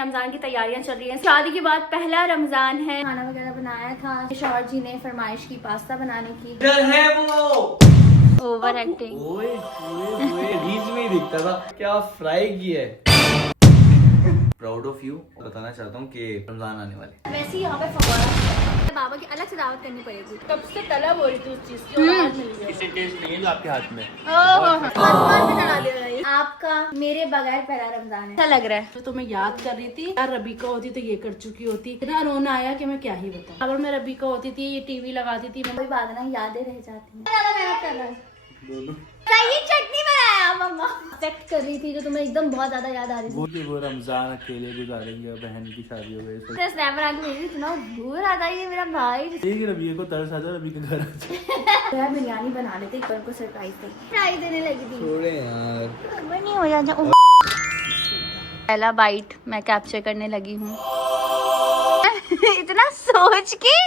रमजान की तैयारियां चल रही हैं। शादी के बाद पहला रमजान है। खाना वगैरह बनाया था। शौहर जी ने फरमाइश की पास्ता बनाने की। इधर है वो ओवर एक्टिंग। ओए रील्स में ही दिखता था। क्या फ्राई किया है। Proud of you. बताना चाहता हूँ कि रमजान आने वाले। वैसे ही यहाँ पे फवारा बाबा की अलग से दावत करनी पड़ेगी। कब से तलब हो रही थी उस चीज की और आज मिल गया। इसे टेस्ट नहीं है जो आपके हाथ में। आसमान पे चढ़ा दे रही। आपका मेरे बगैर पहला रमजान है। अच्छा लग रहा है। तो मैं याद कर रही थी यार, रबीका होती तो ये कर चुकी होती। इतना रोना आया कि मैं क्या ही बताऊं। अगर मैं रबीका होती थी, ये टीवी लगाती थी। कोई बात ना, यादें रह जाती हैं। ज्यादा मेहनत कर रहा है। सही चटनी बनाया मम्मा। एक्सपेक्ट कर रही थी जो तुम्हें एकदम बहुत ज्यादा याद आ रही थी। वो रमजान अकेले गुजारेंगे, बहन की शादी हो गई। स्नैप बना के भेजी, इतना दूर आता है ये मेरा भाई। ठीक है, रबी को तरस आता, रबी के घर आ यार बिरयानी बना लेते, एक बार को सरप्राइज दे। सरप्राइज देने लगी थी। छोड़े यार, नहीं हो जाता। पहला बाइट मैं कैप्चर करने लगी हूँ। इतना सोच के।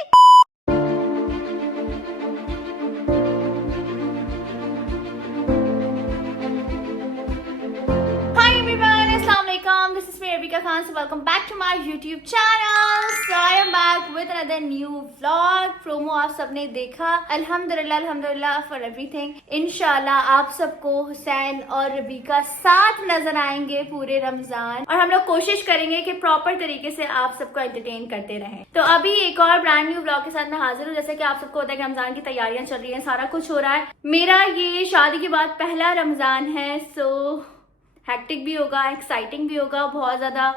This is Rubika Khan. So welcome back to my YouTube channel. So I am back with another new vlog. Promo आप सबने देखा। अल्हम्दुलिल्लाह for everything. इंशाल्लाह आप सबको हुसैन और रबीका साथ नजर आएंगे पूरे रमजान, और हम लोग कोशिश करेंगे कि प्रॉपर तरीके से आप सबको एंटरटेन करते रहें। तो अभी एक और ब्रांड न्यू व्लॉग के साथ मैं हाजिर हूँ। जैसे कि आप सबको होता है कि रमजान की तैयारियां चल रही हैं, सारा कुछ हो रहा है। मेरा ये शादी के बाद पहला रमजान है। सो हैक्टिक भी होगा, एक्साइटिंग भी होगा, बहुत ज़्यादा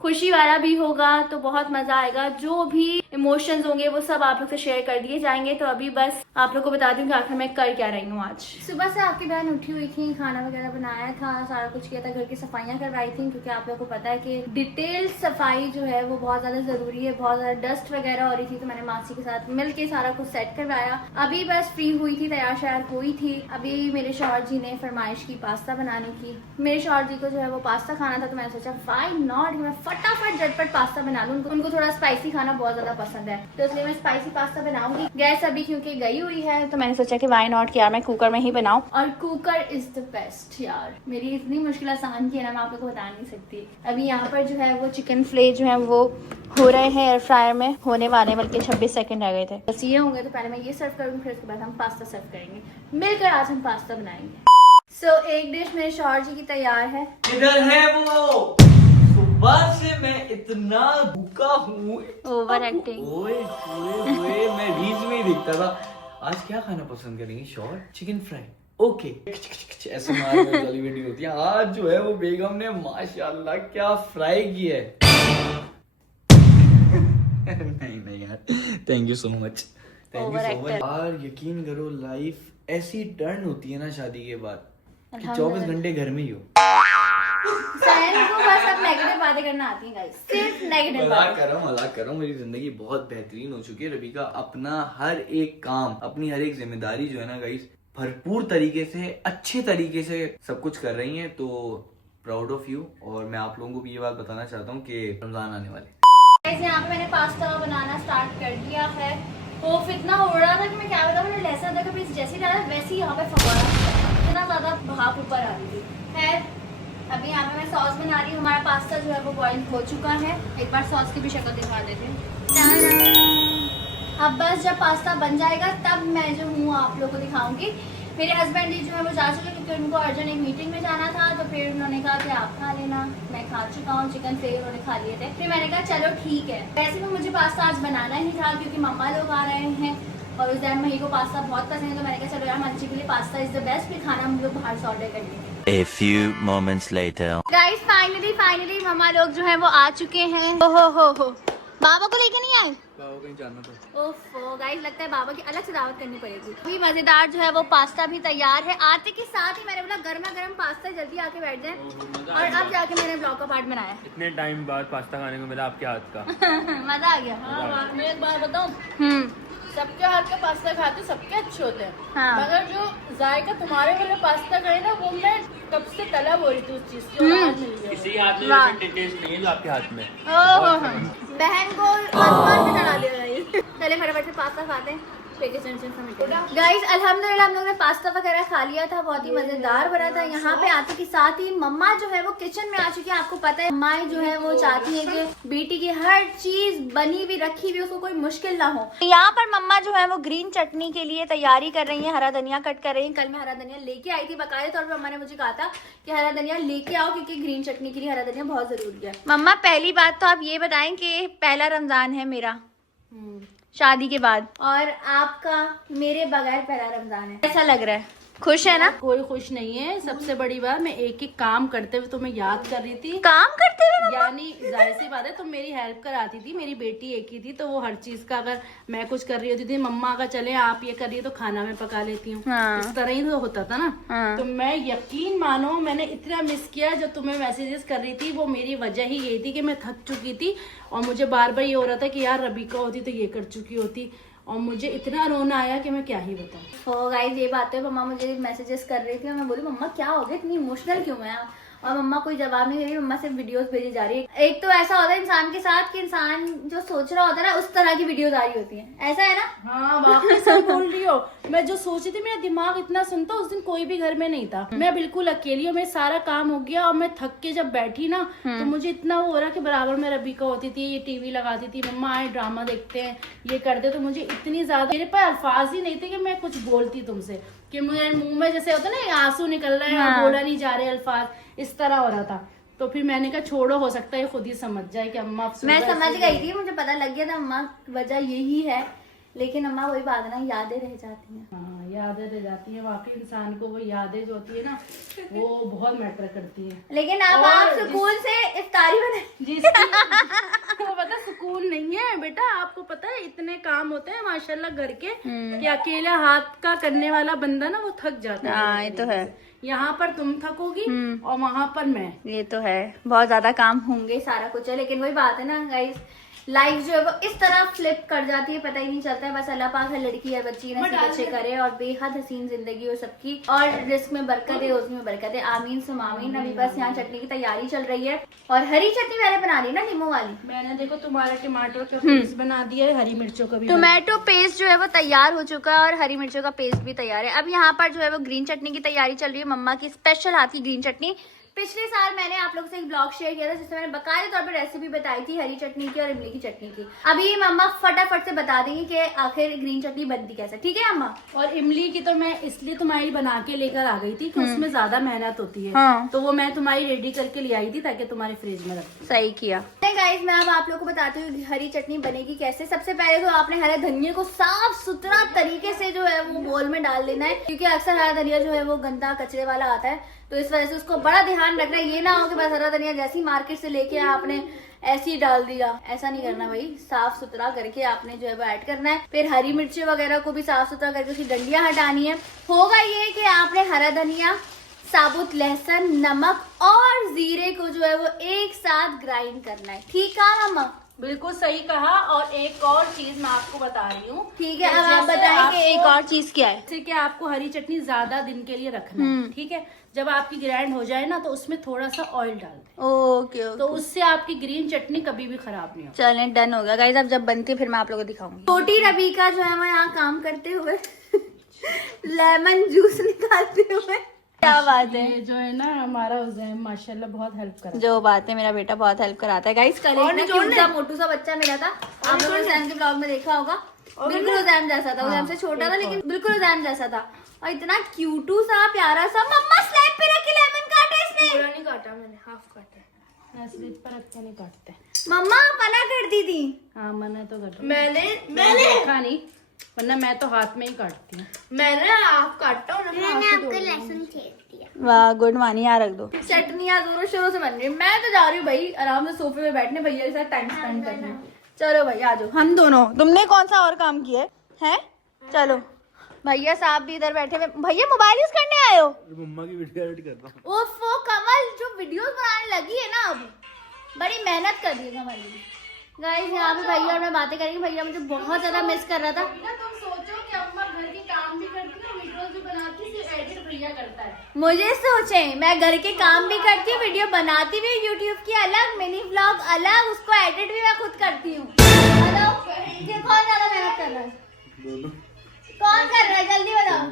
खुशी वाला भी होगा। तो बहुत मज़ा आएगा। जो भी इमोशंस होंगे वो सब आप लोग से शेयर कर दिए जाएंगे। तो अभी बस आप लोग को बता दूं कि आखिर मैं कर क्या रही हूँ। आज सुबह से आपकी बहन उठी हुई थी, खाना वगैरह बनाया था, सारा कुछ किया था, घर की सफाइयाँ करवाई थी। क्योंकि आप लोग को पता है कि डिटेल सफाई जो है वो बहुत ज़्यादा ज़रूरी है। बहुत ज़्यादा डस्ट वगैरह हो रही थी, तो मैंने मासी के साथ मिल के सारा कुछ सेट करवाया। अभी बस फ्री हुई थी, तैयार शायर हुई थी। अभी मेरे शौहर जी ने फरमाइश की पास्ता बनाने की। मेरे शौहर जी को जो है वो पास्ता खाना था, तो मैंने सोचा वाई नॉट, मैं फटाफट झटपट पास्ता बना लूं। उनको थोड़ा स्पाइसी खाना बहुत ज्यादा पसंद है, तो इसलिए मैं स्पाइसी पास्ता बनाऊंगी। गैस अभी क्योंकि गई हुई है, तो मैंने सोचा कि वाई नॉट कि यार मैं कुकर में ही बनाऊं। और कुकर इज द बेस्ट यार। मेरी इतनी मुश्किल आसान की है ना, मैं आप लोग को बता नहीं सकती। अभी यहाँ पर जो है वो चिकन फ्ले जो है वो हो रहे हैं एयर फ्रायर में, होने वाले, बल्कि 26 सेकंड रह गए थे। बस ये होंगे तो पहले मैं ये सर्व करूंगी, फिर उसके बाद हम पास्ता सर्व करेंगे। मिलकर आज हम पास्ता बनाएंगे। सो एक डिश मेरे शौहर जी की तैयार है। इधर है वो। सुबह से मैं इतना भूखा हूँ। Over acting. ओए मैं रील्स में ही दिखता था। आज क्या खाना पसंद करेंगी शौहर? Chicken fry. ओके, ऐसे वाली वीडियो होती है। आज जो है वो बेगम ने माशाल्लाह क्या फ्राई किया है। नहीं यार, thank you so much, thank you so much यार। यकीन करो लाइफ ऐसी टर्न होती है ना शादी के बाद कि 24 घंटे घर में ही हो। को बस अब नेगेटिव बातें करना आती हैं गाइस, सिर्फ नेगेटिव बातें। मजाक कर रहा हूँ। मेरी जिंदगी बहुत बेहतरीन हो चुकी है। रबीका अपना हर एक काम, अपनी हर एक जिम्मेदारी जो है ना गाइस, भरपूर तरीके से, अच्छे तरीके से सब कुछ कर रही हैं। तो प्राउड ऑफ यू। और मैं आप लोगों को भी ये बात बताना चाहता हूँ कि रमजान आने वाले। यहाँ पे मैंने पास्ता बनाना स्टार्ट कर दिया है। होप इतना उड़ रहा था कि मैं क्या बताऊँ, मैंने लहसुन अदरक का पेस्ट जैसे ही डाला वैसे ही यहाँ पे फवारा इतना ज्यादा भाप ऊपर आ रही थी। खैर अभी यहाँ पे मैं सॉस बना रही हूँ। हमारा पास्ता जो है वो बॉईल हो चुका है। एक बार सॉस की भी शक्ल दिखा देते हैं। अब बस जब पास्ता बन जाएगा तब मैं जो हूँ आप लोगों को दिखाऊंगी। मेरे हस्बैंड जी जो है वो जा चुके, क्योंकि उनको अर्जेंट एक मीटिंग में जाना था। तो फिर उन्होंने कहा कि आप खा लेना। मैं खा चुका हूँ, चिकन फ्ले उन्होंने खा लिए थे। फिर मैंने कहा चलो ठीक है। वैसे भी मुझे पास्ता आज बनाना ही था, क्योंकि मम्मा लोग आ रहे हैं और उस टाइम मही को पास्ता बहुत पसंद है। तो मैंने कहा चलो यार मंची के लिए पास्ता इज द बेस्ट। फिर खाना हम लोग बाहर से ऑर्डर कर लेंगे। A few moments later. Guys finally मम्मा लोग जो है वो आ चुके हैं। हो बाबा को लेके नहीं आए। बाबा कहीं जाना था। ओफो गाइस, लगता है बाबा की अलग से दावत करनी पड़ेगी। अभी मजेदार जो है वो पास्ता भी तैयार है। आते के साथ ही मैंने बोला गर्मा गर्म पास्ता, जल्दी आके बैठ जाए। और अब जाके मैंने ब्लॉग का पार्ट बनाया। इतने टाइम बाद पास्ता खाने को मिला आपके हाथ का। मजा आ गया। हाँ, मैं एक बार बताऊँ, सबके हाथ के पास्ता खाते सबके अच्छे होते हैं। हाँ। मगर जो जायका तुम्हारे वाले पास्ता करे ना, वो मैं कब से तलब हो रही थी उस चीज की और आज मिल गया। किसी हाथ में टेस्ट नहीं है जो आपके हाथ में। बहन को आसमान पे चढ़ा दे रही। चले फटाफट से पास्ता खाते हैं। गाइस अल्हम्दुलिल्लाह हम लोग ने पास्ता वगैरह खा लिया था, बहुत ही मजेदार बना था। यहाँ पे आते के साथ ही मम्मा जो है वो किचन में आ चुकी है। आपको पता है माँ जो है वो चाहती है कि बेटी की हर चीज बनी हुई रखी हुई उसको कोई मुश्किल ना हो। यहाँ पर मम्मा जो है वो ग्रीन चटनी के लिए तैयारी कर रही है, हरा धनिया कट कर रही है। कल मैं हरा धनिया लेके आई थी, बकायदे तौर पर मम्मा ने मुझे कहा था कि हरा धनिया लेके आओ क्योंकि ग्रीन चटनी के लिए हरा धनिया बहुत जरूरी है। मम्मा पहली बात तो आप ये बताएं कि पहला रमजान है मेरा शादी के बाद, और आपका मेरे बगैर पहला रमजान है। कैसा लग रहा है? खुश है ना? कोई खुश नहीं है। सबसे बड़ी बात, मैं एक एक काम करते हुए तुम्हें याद कर रही थी। काम करते हुए यानी जाहिर सी बात है तुम मेरी हेल्प कराती थी। मेरी बेटी एक ही थी तो वो हर चीज का, अगर मैं कुछ कर रही होती थी, मम्मा अगर चले आप ये कर रही है तो खाना मैं पका लेती हूँ। हाँ। इस तरह ही तो होता था ना। हाँ। तो मैं यकीन मानो मैंने इतना मिस किया जो तुम्हें मैसेजेस कर रही थी, वो मेरी वजह ही यही थी कि मैं थक चुकी थी और मुझे बार बार ये हो रहा था कि यार रबीका होती तो ये कर चुकी होती, और मुझे इतना रोना आया कि मैं क्या ही बताऊं। हो गाइस ये बात है, मम्मा मुझे मैसेजेस कर रही थी और मैं बोली मम्मा क्या हो गया, इतनी इमोशनल क्यों है आप? और मम्मा कोई जवाब नहीं दे रही, मम्मा सिर्फ वीडियोस भेजी जा रही है। एक तो ऐसा होता है इंसान के साथ कि इंसान जो सोच रहा होता है ना उस तरह की वीडियोस आ रही होती है, ऐसा है ना? हाँ वाकई सही बोल रही हो। मैं जो सोची थी मेरा दिमाग इतना सुनता, उस दिन कोई भी घर में नहीं था, मैं बिल्कुल अकेली हूँ। मैं सारा काम हो गया और मैं थक के जब बैठी ना तो मुझे इतना वो हो रहा कि बराबर में रबीका होती थी, ये टीवी लगाती थी, मम्मा आए ड्रामा देखते हैं, ये करते। तो मुझे इतनी ज्यादा, मेरे पास अल्फाज ही नहीं थे कि मैं कुछ बोलती तुमसे, कि मुझे मुंह में जैसे होता है ना आंसू निकल रहे हैं और बोला नहीं जा रहे अल्फाज, इस तरह हो रहा था। तो फिर मैंने कहा छोड़ो, हो सकता है खुद ही समझ जाए कि अम्मा। मैं समझ गई थी, मुझे पता लग गया था अम्मा वजह यही है, लेकिन अम्मा वही बात है ना, यादें रह जाती हैं। हाँ यादें रह जाती है वाकई, इंसान को वो यादें जो होती है ना वो बहुत मैटर करती है। लेकिन अब आप स्कूल से इफ्तारी बनाए वो पता सुकून नहीं है बेटा, आपको पता है इतने काम होते हैं माशाल्लाह घर के कि अकेला हाथ का करने वाला बंदा ना वो थक जाता है। हाँ ये तो है, यहाँ पर तुम थकोगी और वहाँ पर मैं। ये तो है, बहुत ज्यादा काम होंगे, सारा कुछ है, लेकिन वही बात है ना गाइस, लाइफ जो है वो इस तरह फ्लिप कर जाती है, पता ही नहीं चलता है। बस अल्लाह पाक है लड़की है बच्ची नसीब अच्छे करे और बेहद हसीन जिंदगी हो सबकी, और रिस्क में बरकत है, रोजी में बरकत है, आमीन सुम आमीन। अभी बस यहाँ चटनी की तैयारी चल रही है, और हरी चटनी मैंने बना ली ना नींबू वाली। मैंने देखो तुम्हारा टमाटर का पेस्ट बना दिया है, हरी मिर्चों का भी। टोमेटो पेस्ट जो है वो तैयार हो चुका है और हरी मिर्चों का पेस्ट भी तैयार है। अब यहाँ पर जो है वो ग्रीन चटनी की तैयारी चल रही है, मम्मा की स्पेशल हाथ की ग्रीन चटनी। पिछले साल मैंने आप लोगों से एक ब्लॉग शेयर किया था जिसमें मैंने बकायदे तौर पर रेसिपी बताई थी हरी चटनी की और इमली की चटनी की। अभी मम्मा फटाफट से बता देंगी कि आखिर ग्रीन चटनी बनती कैसे, ठीक है अम्मा? और इमली की तो मैं इसलिए तुम्हारी बना के लेकर आ गई थी कि उसमें ज्यादा मेहनत होती है। हाँ। तो वो मैं तुम्हारी रेडी करके ले आई थी ताकि तुम्हारे फ्रिज में रख। सही किया। गाइस मैं अब आप लोगों को बताती हूँ हरी चटनी बनेगी कैसे। सबसे पहले तो आपने हरे धनिया को साफ सुथरा तरीके से जो है वो बोल में डाल देना है, क्योंकि अक्सर हरा धनिया जो है वो गंदा कचरे वाला आता है, तो इस वजह से उसको बड़ा ध्यान रखना है। ये ना हो कि बस हरा धनिया जैसी मार्केट से लेके आपने ऐसे ही डाल दिया, ऐसा नहीं करना भाई। साफ सुथरा करके आपने जो है वो ऐड करना है। फिर हरी मिर्ची वगैरह को भी साफ सुथरा करके उसकी डंडियां हटानी है। होगा ये कि आपने हरा धनिया, साबुत लहसुन, नमक और जीरे को जो है वो एक साथ ग्राइंड करना है, ठीक है मम्मा? बिल्कुल सही कहा। और एक और चीज मैं आपको बता रही हूँ। ठीक है, अब आप बताएं कि एक और चीज क्या है? जैसे कि आपको हरी चटनी ज्यादा दिन के लिए रखना है, ठीक है? जब आपकी ग्राइंड हो जाए ना तो उसमें थोड़ा सा ऑयल डाल दें। ओके तो उससे आपकी ग्रीन चटनी कभी भी खराब नहीं होगी। चलें डन हो गया गाइस। अब जब बनती है फिर मैं आप लोगों को दिखाऊंगी। छोटी रबीका जो है वो यहाँ काम करते हुए लेमन जूस निकालते हुए, क्या बात है। ये जो है ना हमारा उज़ैम माशाल्लाह बहुत हेल्प कर। जो बात है, मेरा बेटा बहुत हेल्प कराता है गाइस। कल मोटू सा बच्चा मेरा था, आप लोगों ने उज़ैम के ब्लॉग में देखा होगा, बिल्कुल उज़ैम जैसा था, उज़ैम से छोटा था लेकिन बिल्कुल उज़ैम जैसा था और इतना क्यूटू सा प्यारा सा। मम्मा स्लैब पे रख के लेमन काटा इसने? पूरा नहीं काटा मैंने, हाफ काटा है। स्लिप पर रख के नहीं काटते मम्मा मना कर दी थी। हाँ मना तो कर मैंने देखा नहीं, वरना मैं तो हाथ में ही काटती हूँ। मैंने आप काटा हूँ, मैंने आपको लहसुन छेद दिया। वाह गुड मॉर्निंग, यहाँ रख दो। चटनियाँ जोरों शोरों से बन रही है। मैं तो जा रही हूँ भाई आराम से सोफे पे बैठने, भैया के साथ टाइम स्पेंड करने। चलो भाई आ जाओ, हम दोनों। तुमने कौन सा और काम किया है? चलो भैया साहब भी इधर बैठे हुए। भैया मोबाइल यूज करने आए हो? मम्मा की वीडियो एडिट कर रहा हूँ। ओफो कमल, जो वीडियोस बनाने लगी है ना अब, बड़ी मेहनत कर दी कमल ने। गाइस यहाँ पे भैया और मैं बातें करेंगे। भैया मुझे बहुत ज्यादा मिस कर रहा था। तुम सोचो कि अम्मा घर के काम भी करती है, वीडियोस भी बनाती है, सिर्फ एडिट भैया करता है। मुझे सोचे मैं घर के काम भी करती हूँ, वीडियो बनाती भी, यूट्यूब की अलग, मिनी व्लॉग अलग, उसको एडिट भी मैं खुद करती हूँ। हेलो, ये कौन ज्यादा मेहनत कर रहा है? कौन कर रहा है जल्दी बताओ।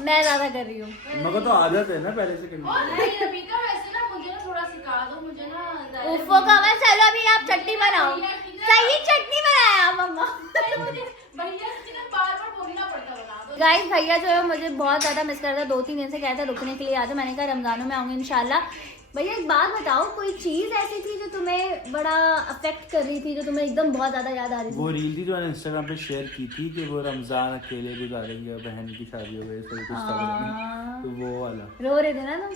मैं ज्यादा कर रही हूँ। मगर तो आदत है ना पहले से करने की। नहीं रबीका, वैसे ना मुझे ना थोड़ा सिखा दो, मुझे ना उफ़ो कमल, चलो अभी आप चटनी बनाओ। सही चटनी बनाया मम्मा। भैया से ना बार-बार बोलना पड़ता, बना दो। गाइस भैया जो है मुझे बहुत ज्यादा मिस करता है, 2-3 दिन से कहता है रुकने के लिए आ जाओ। मैंने कहा रमजानों में आऊंगी इंशाल्लाह। भैया एक बात बताओ, कोई चीज ऐसी थी जो तुम्हें बड़ा अफेक्ट कर रही थी, जो तुम्हें एकदम बहुत ज्यादा याद आ रही वो थी? रील थी जो मैंने इंस्टाग्राम पे शेयर की थी कि वो रमजान अकेले गुजारेंगे और बहन की शादी हो गई, तो कुछ था हाँ। तो वो वाला रो रहे थे ना तुम?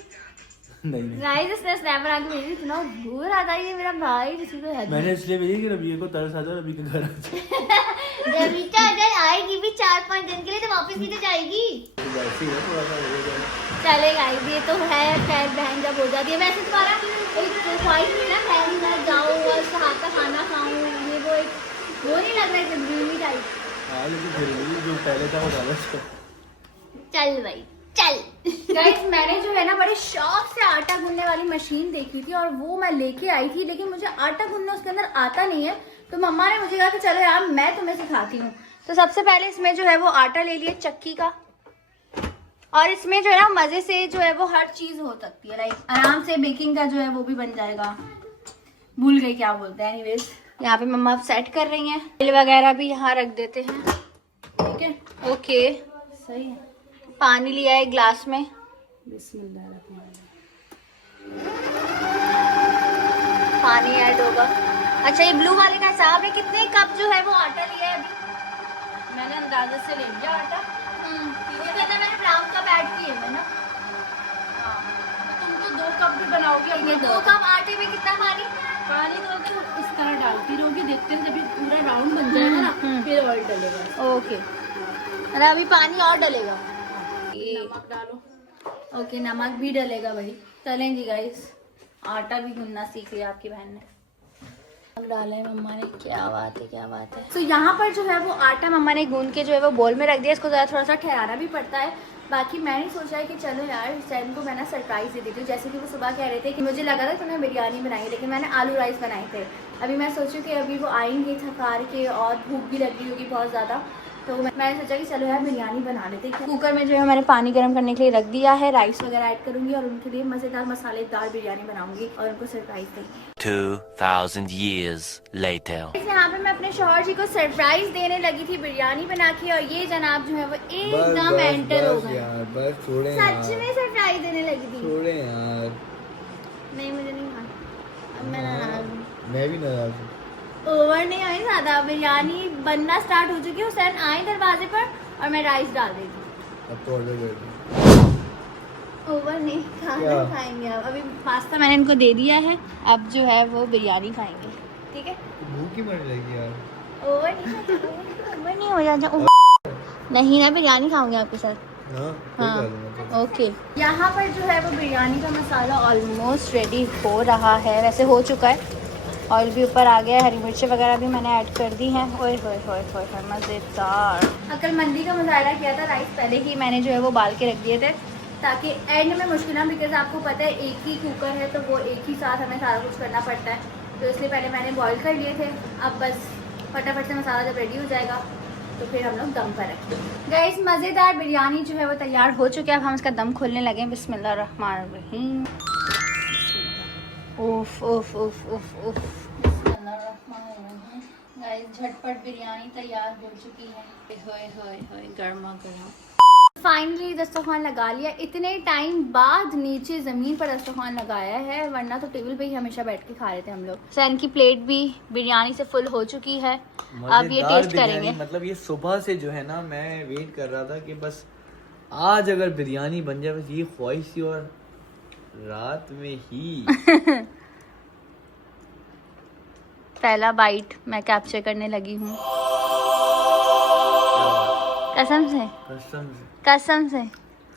नहीं गाइस इसने स्नैपर आके भेजी, इतना दूर आता है ये मेरा भाई जिसकी कोई हद मैंने इसलिए भेजी कि रबी को तरस आ जाए, रबी के घर आ जाए। रविका अगर आएगी भी 4-5 दिन के लिए तो वापस भी तो जाएगी। तो वैसे ही है, थोड़ा सा हो जाए। चले गाइस ये तो है, खैर बहन जब हो जाती है। वैसे तुम्हारा एक ख्वाहिश थी ना बहन घर जाऊँ और उसका हाथ का खाना खाऊँ, ये वो एक वो नहीं लग रहा है ड्रीमी टाइप? हाँ लेकिन फिर भी जो पहले था वो ज्यादा अच्छा। चल भाई चल। गाइस मैंने जो है ना बड़े शौक से आटा गूंदने वाली मशीन देखी थी और वो मैं लेके आई थी, लेकिन मुझे आटा गूंदना उसके अंदर आता नहीं है। तो मम्मा ने मुझे कहा कि चलो यार मैं तुम्हें सिखाती हूँ। तो सबसे पहले इसमें जो है वो आटा ले लिया चक्की का, और इसमें जो है ना मजे से जो है वो हर चीज हो सकती है। लाइक आराम से बेकिंग का जो है वो भी बन जाएगा। भूल गई क्या बोलते हैं। एनीवेज यहाँ पे मम्मा अब सेट कर रही हैं, तेल वगैरह भी यहाँ रख देते हैं। ठीक है ओके सही है। पानी लिया है ग्लास में, पानी ऐड होगा। अच्छा ये ब्लू वाले का हिसाब है, कितने कप जो है वो आटा लिया है अभी? मैंने अंदाजे से ले लिया आटा। उसके अंदर मैंने ब्राउन कप ऐड किए हैं ना। तुम तो 2 कप भी बनाओगे, ये अपने 2 कप आटे में कितना पानी? पानी तो तुम इस तरह डालती रहोगी, देखते हैं जब ये पूरा राउंड बन जाएगा ना फिर ऑयल डलेगा। ओके अरे अभी पानी और डलेगा। नमक डालो। ओके नमक भी डलेगा भाई। चलें जी गाइस, आटा भी गूंदना सीख लिया आपकी बहन ने। नमक डाला है मम्मा ने, क्या बात है क्या बात है। तो यहाँ पर जो है वो आटा मम्मा ने गूंद के जो है वो बोल में रख दिया। इसको ज़रा थोड़ा सा ठहराना भी पड़ता है। बाकी मैंने सोचा है कि चलो यार सैन को मैं ना सरप्राइज दे देती हूँ। जैसे कि वो सुबह कह रहे थे कि मुझे लगा था कि तुम्हें बिरयानी बनाई, लेकिन मैंने आलू राइस बनाए थे। अभी मैं सोचूँ कि अभी वो आएंगे थकार के और भूख भी लगी होगी बहुत ज़्यादा, तो मैंने सोचा कि चलो यार बिरयानी बना लेते हैं। कुकर में जो है मैंने पानी गर्म करने के लिए रख दिया है, राइस वगैरह ऐड करूँगी और उनके लिए मज़ेदार मसालेदार बिरयानी बनाऊंगी और उनको सरप्राइज देंगे। 2000 years later. यहाँ पे मैं अपने शौहर जी को सरप्राइज देने लगी थी बिरयानी बना के, और ये जनाब जो है वो एकदम एंटर हो गए। बस छोड़े सच में सरप्राइज देने लगी थी। छोड़े यार, नहीं मुझे नहीं खाना, अब मैं नाराज हूँ। मैं भी नाराज हूँ। ओवर नहीं आई ज्यादा, बिरयानी बनना स्टार्ट हो चुकी है। हुसैन आए दरवाजे पर और मैं राइस डाल रही थी। अब तो ऑर्डर कर दो। ओवर नहीं, खाना क्या? खाएंगे अब। अभी पास्ता मैंने इनको दे दिया है, अब जो है वो बिरयानी खाएंगे। ठीक है भूख ही मर जाएगी यार। ओवर नहीं, ओवर नहीं हो जाता। नहीं ना बिरयानी खाऊंगी आपके साथ। हाँ हाँ ओके। यहाँ पर जो है वो बिरयानी का मसाला ऑलमोस्ट रेडी हो रहा है, वैसे हो चुका है। ऑयल भी ऊपर आ गया है, हरी मिर्ची वगैरह भी मैंने ऐड कर दी हैं। ओए होए होए होए मज़ेदार। अक्लमंदी का मुजाहरा किया था, राइस पहले ही मैंने जो है वो बाल के रख दिए थे ताकि एंड में मुश्किल ना, बिकॉज आपको पता है एक ही कुकर है तो वो एक ही साथ हमें सारा कुछ करना पड़ता है, तो इसलिए पहले मैंने बॉईल कर लिए थे। अब बस फटाफट से मसाला जब रेडी हो जाएगा तो फिर हम लोग दम पर रखेंगे। गाइस मज़ेदार बिरयानी जो है वो तैयार हो चुकी है। अब हम इसका दम खोलने लगे। बिस्मिल्लाहिर्रहमानिर्रहीम। उफ उफ उफ उफ उफ। बिस्मिल्लाहिर्रहमानिर्रहीम। गाइस झटपट बिरयानी तैयार हो चुकी है। होए होए होए गर्मा गर्म। फाइनली दस्तरखान लगा लिया। इतने टाइम बाद नीचे जमीन पर दस्तरखान लगाया है, वरना तो टेबल पे ही हमेशा बैठ के खा रहे थे हम लोग। सैन की प्लेट भी बिरयानी से फुल हो चुकी है। अब ये मजेदार टेस्ट बिरयानी, करेंगे। मतलब ये सुबह से जो है ना मैं वेट कर रहा था कि बस आज अगर बिरयानी बन जाए, बस ये ख्वाहिश थी, और रात में ही पहला बाइट मैं कैप्चर करने लगी हूँ। कसम से कसम से कसम से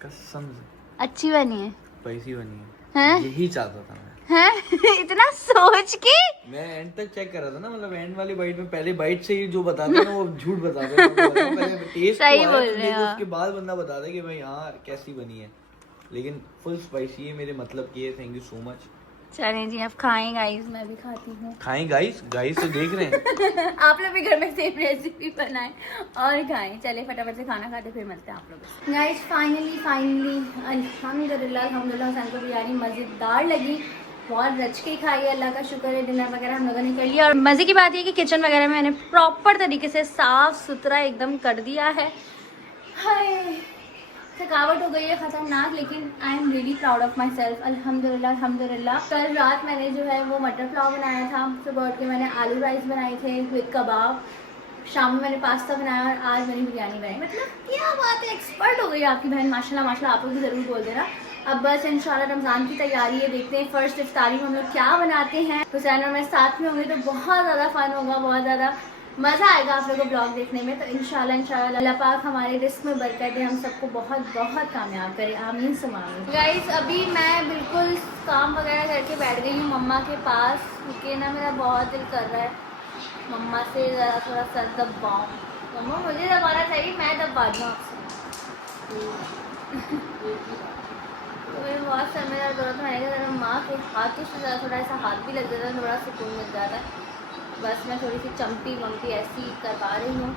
कसम से अच्छी बनी है। पैसी बनी हैं? है, यही चाहता था मैं। हैं? इतना सोच के मैं एंड तक चेक कर रहा था ना, मतलब एंड वाली बाइट में पहले बाइट से ही जो बताते हैं ना वो झूठ बताते हैं। पहले टेस्ट सही तो बोल आया, तो रहे देखो हो। उसके बाद बंदा बताता है कि भाई हाँ कैसी बनी है, लेकिन फुल स्पाइसी है। मेरे मतलब की है। Thank you so much. चलें जी, अब खाएं गाइस, मैं भी खाती हूँ। खाएं गाइस, गाइस तो देख रहे हैं। आप लोग भी घर में सेम रेसिपी बनाएं और खाएं। चले फटाफट से खाना खाते फिर मिलते हैं आप लोग से। गाइस फाइनली अल्हम्दुलिल्लाह हुसैन को बिरयानी मज़ेदार लगी, बहुत रच के खाई, अल्लाह का शुक्र है। डिनर वगैरह हम लोगों ने कर लिया और मज़े की बात ये कि किचन वगैरह में मैंने प्रॉपर तरीके से साफ़ सुथरा एकदम कर दिया है। हाय थकावट हो गई है खतरनाक, लेकिन I am really proud of my self. अल्हम्दुलिल्लाह। कल रात मैंने जो है वो मटर पुलाव बनाया था, सुबह उठ के मैंने आलू राइस बनाए थे विद कबाब, शाम में मैंने पास्ता बनाया और आज मैंने बिरयानी बनाई। मतलब क्या बात है, एक्सपर्ट हो गई आपकी बहन, माशाल्लाह माशाल्लाह। आप लोग भी ज़रूर बोल देना। अब बस इंशाल्लाह रमज़ान की तैयारी है, देखते हैं फर्स्ट इफ्तारी में हम लोग क्या बनाते हैं। हुसैन और मैं साथ में होंगे तो बहुत ज़्यादा फन होगा, बहुत ज़्यादा मज़ा आएगा आप लोगों को ब्लॉग देखने में। तो इंशाल्लाह अल्लाह पाक हमारे रिस्क में बरकत दे, हम सबको बहुत बहुत कामयाब करे, आमीन सुमा आमीन। गाइस अभी मैं बिल्कुल काम वगैरह करके बैठ गई हूँ मम्मा के पास, क्योंकि ना मेरा बहुत दिल कर रहा है मम्मा से ज़रा थोड़ा सर दबाऊँ। मम्मा मुझे दबाना चाहिए, मैं दबा दूँ आपसे। तो मेरे बहुत सर में दर्द हो रहा था, मैंने कहा माँ के हाथों से ज़रा थोड़ा ऐसा हाथ भी लग जाता है, थोड़ा सुकून मिल जाता है। बस मैं थोड़ी सी चमटी वमटी ऐसी करवा रही हूँ।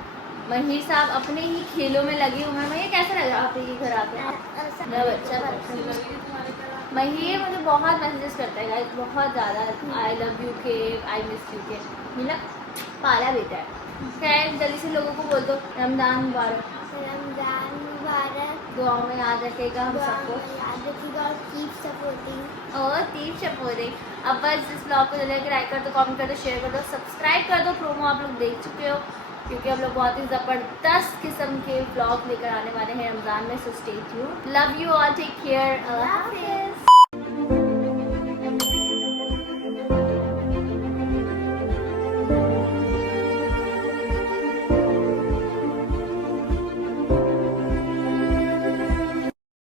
महीर साहब अपने ही खेलों में लगे हुए हैं। महीर कैसा लग रहा है आपके घर आके? मेरा बच्चा महीर मुझे बहुत मैसेजेस करता है गाइस, बहुत ज़्यादा। आई लव यू के, आई मिस यू के, मतलब पाला बेटा है। खैर जल्दी से लोगों को बोल दो रमज़ान मुबारक। रमजान मुबारक। दुआओं में याद रखेगा हम सबको याद रखिएगा और कीप सपोर्टिंग। और कीप सपोर्टिंग। अब बस इस ब्लॉग को जल्दी लाइक कर दो, कमेंट कर दो, शेयर कर दो, सब्सक्राइब कर दो। प्रोमो आप लोग देख चुके हो, क्योंकि हम लोग बहुत ही ज़बरदस्त किस्म के ब्लॉग लेकर आने वाले हैं रमज़ान में। So stay tuned. Love you all, take care, अल्लाह हाफिज़।